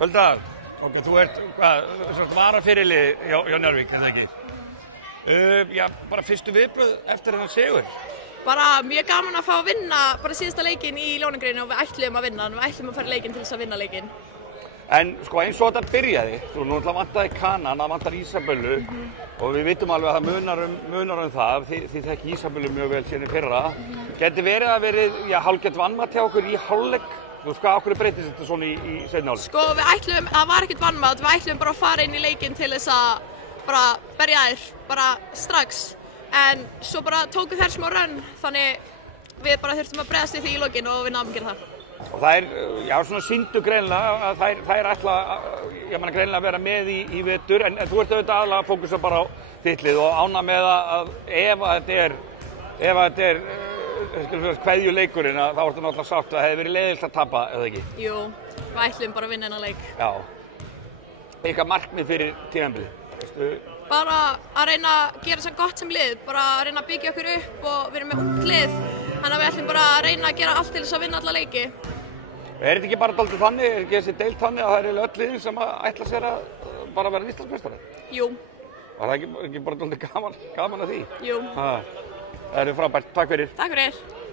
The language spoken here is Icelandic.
Hulda, ok, þú ert, varafyrirli hjá Njarðvík, er það ekki? Já, bara fyrstu viðbrögð eftir þennan sigur? Bara mjög gaman að fá að vinna bara síðasta leikinn í Lónagreinu og við ætluðum að vinna, við ætluðum að fara leikinn til þess að vinna leikinn. En sko eins og þetta byrjaði, þú náttúrulega vantaði Kanan, það vantar Ísabellu og við vitum alveg að það munar það, þið þekki Ísabellu mjög vel síðan í fyrra. Gæti verið að verið, hálfgert vanmat hjá okkur í hálfleik? Þú sko, okkur breytist þetta svona í seinni hálfleik? Sko, við ætluðum, það var ekkert vanmat, við ætluðum bara að fara inn í leikinn til þess að bara berja þér, bara strax. En svo bara tóku þær smá rönn, þannig við bara þurftum að bregðast við því í lokin og við náðum að gera það. Og það svona sýndu greinilega að þær ætla, greinilega að vera með í vetur, en þú ert auðvitað aðalega að fókusa bara á þitt lið og ánægð með að ef þetta er kveðjuleikurinn, þá ertu náttúrulega sátt að það hefði verið leiðilegt að tapa, eða ekki? Jú, við ætlum bara að vinna þennan leik. Já. Eitthvað markmið fyrir tímabilið? Bara að reyna að gera svo gott sem lið, bara að reyna að byggja okkur upp og við erum með ungt lið, þannig að við ætlum bara að reyna að gera allt til þess að vinna alla leiki. Er þetta ekki bara dálítið þannig, er ekki þessi deild þannig að það eru öll liðin sem ætla sér að bara vera Íslandsmeistari? Jú. Var það ekki bara dálítið gaman að því? Jú. Það eru frábært, takk fyrir. Takk fyrir.